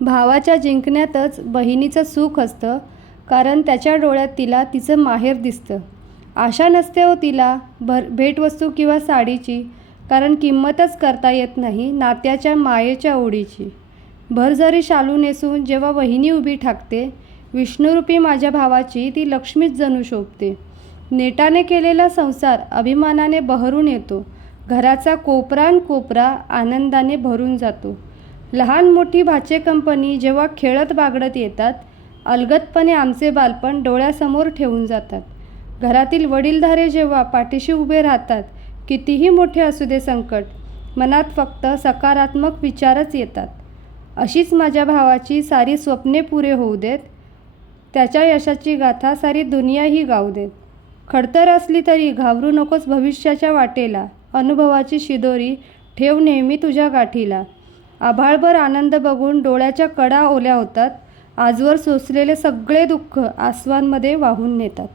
भावाच्या जिंकण्यातच बहिणीचं सुख असतं, कारण त्याच्या डोळ्यात तिला तिचं माहेर दिसतं. आशा नसते हो तिला भेटवस्तू किंवा साडीची, कारण किंमतच करता येत नाही नात्याच्या मायेच्या ओढीची. भरजरी शालू नेसून जेव्हा वहिनी उभी ठाकते, विष्णुरूपी माझ्या भावाची ती लक्ष्मीच जणू शोभते. नेटाने केलेला संसार अभिमानाने बहरून येतो. घराचा कोपरान कोपरा आनंदाने भरून जातो. लहान मोठी भाचे कंपनी जेव्हा खेळत बागडत येतात, अलगदपणे आमचे बालपण डोळ्यासमोर ठेवून जातात. घरातील वडीलधारे जेव्हा पाठीशी उभे राहतात, कितीही मोठे असू दे संकट, मनात फक्त सकारात्मक विचारच येतात. अशीच माझ्या भावाची सारी स्वप्ने पुरे होऊ देत. त्याच्या यशाची गाथा सारी दुनियाही गाऊ देत. खडतर असली तरी घाबरू नकोस भविष्याच्या वाटेला. अनुभवाची शिदोरी ठेव नेहमी तुझ्या गाठीला. आभाळभर आनंद बघून डोळ्याच्या कडा ओल्या होतात. आजवर सोसलेले सगळे दुःख आसवांमध्ये वाहून नेतात.